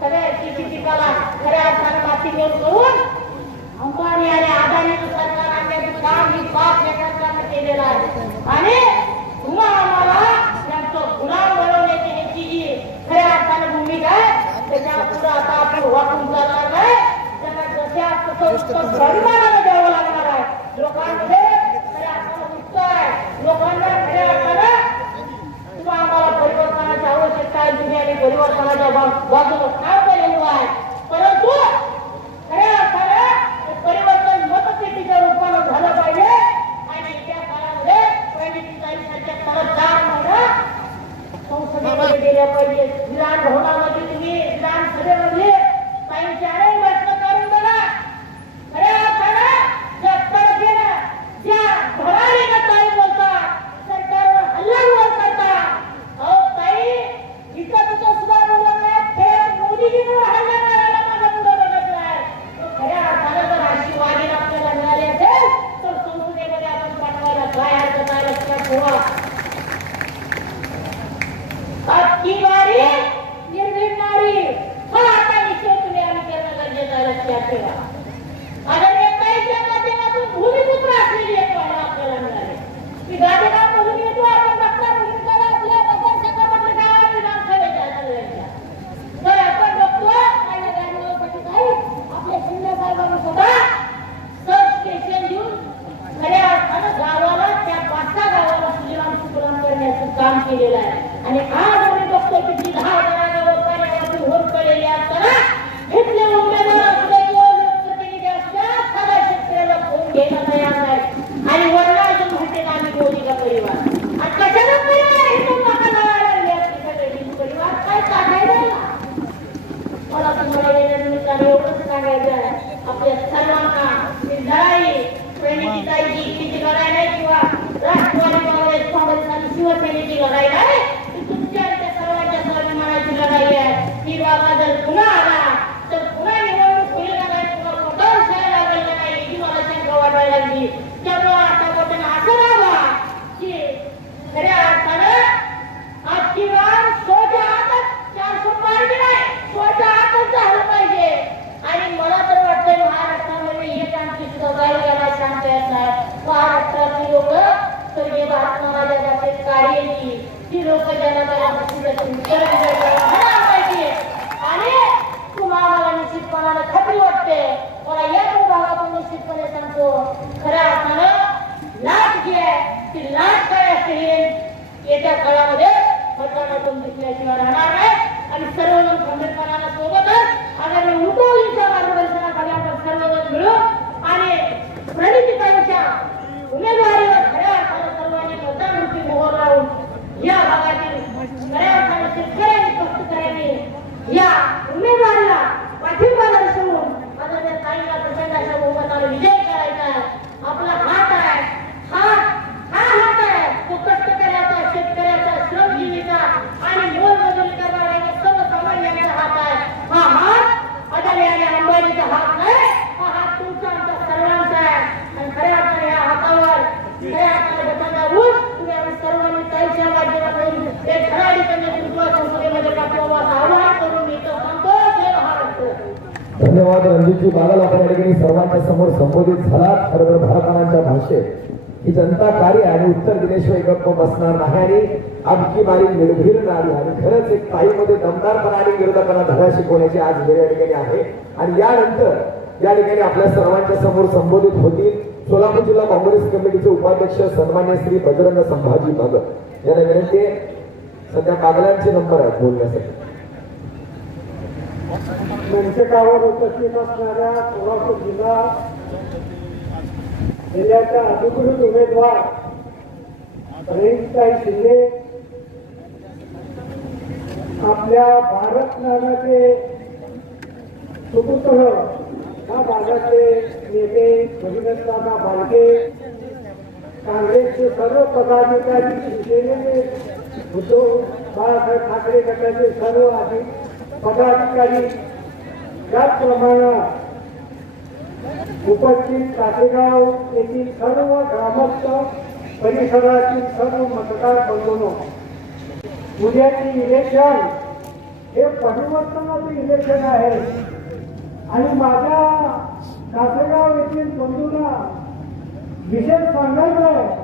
सगळ्या पिकाला खऱ्या अर्थानं माती घेऊन करून अंबानी आणि अदानीचं सरकार आणण्याचं काम ही पाच लेखांचं केलेलं आहे. आणि तुम्हा आम्हाला त्यांचं गुलाम बनवण्याची ह्याची जी खऱ्या अर्थानं भूमिका आहे त्याच्या पुढे आता आपण चालणार त्यांना परिमाणानं द्यावं लागणार आहे. लोकांमध्ये खऱ्या अर्थानं उत्तर आहे लोकांना खऱ्या अर्थानं किंवा आम्हाला परिवर्तनाची आवश्यकता आहे तुम्ही आणि आहे लक्षात ठेवा. बारी? आता निश्चय तुम्ही आम्ही करणं गरजेचं लक्षात ठेवा. केलेला आहे. आणि आज आम्ही बघतो की ती जणांवर पाण्यावरती होत पडलेली असताना घेतले उमेदवार असले किंवा लोकप्रतिनिधी असतात शेतकऱ्याला फोन घ्यायला तयार नाही. आणि अजून आम्ही परिवार. आणि परिवार? हे तर माका लावायला लागले परिवार काय मला तुम्हाला येण्या एवढंच सांगायचं आहे. आपल्या सर्वांना ही लढाई प्रणितीताईची किती लढाई नाही किंवा राष्ट्रवादी काँग्रेस काँग्रेस आणि शिवसेनेची लढाई आहे ती तुमच्या आणि सर्वांच्या स्वाभिमानाची लढाई आहे. ही बाबा जर पुन्हा आला. तर पुन्हा निवडणूक होईल का नाही किंवा कुठं शाळा लागेल का नाही ही मला शंका वाटायला लागली. त्यामुळे आता बोलताना असं राहा की खऱ्या गांधी कार्याची ती लोक ज्यांना पाहिजे आणि तुम्हाला वाटते. मला या निश्चितपणे सांगतो खऱ्या अर्थानं लाट जी आहे ती लाट काय असते येत्या काळामध्ये मतदानातून राहणार नाही. आणि सर्वजण सोबतच आगामी उठवलीच्या Yeah. धन्यवाद. रणजितजी बादल आपण या ठिकाणी सर्वांच्या समोर संबोधित झाला खरं तर भाषेत ही जनता कार्य आणि उत्तर दिल्याशिवाय गप्प बसणार नाही आणि अबकी बारी निर्भीर नारी आणि खरंच एक काहीमध्ये दमदारपणा आणि विरोधकांना धडा शिकवण्याची आज वेळ या ठिकाणी आहे. आणि यानंतर या ठिकाणी आपल्या सर्वांच्या समोर संबोधित होतील सोलापूर जिल्हा काँग्रेस कमिटीचे उपाध्यक्ष सन्मान्य श्री बजरंग संभाजी भगत. यांना विनंती सध्या कागलांचे नंबर आहेत बोलण्यासाठी. मंचकावर उपस्थित असणाऱ्या सोलापूर जिल्हा जिल्ह्याच्या अधिकृत उमेदवार रहीमताई शिंदे आपल्या भारत नानाचे सुपुत्र या भागाचे नेते भगीरथदादा बालके काँग्रेसचे सर्व पदाधिकारी शिवसेनेचे उद्धव बाळासाहेब ठाकरे गटाचे सर्व अधिक पदाधिकारी त्याचप्रमाणे उपस्थित कासेगाव येथील सर्व ग्रामस्थ परिसरातील सर्व मतदार बंधूंनो उद्याची इलेक्शन हे परिवर्तनाचे इलेक्शन आहे. आणि माझ्या कासेगाव येथील बंधूंना विशेष सांगायचं आहे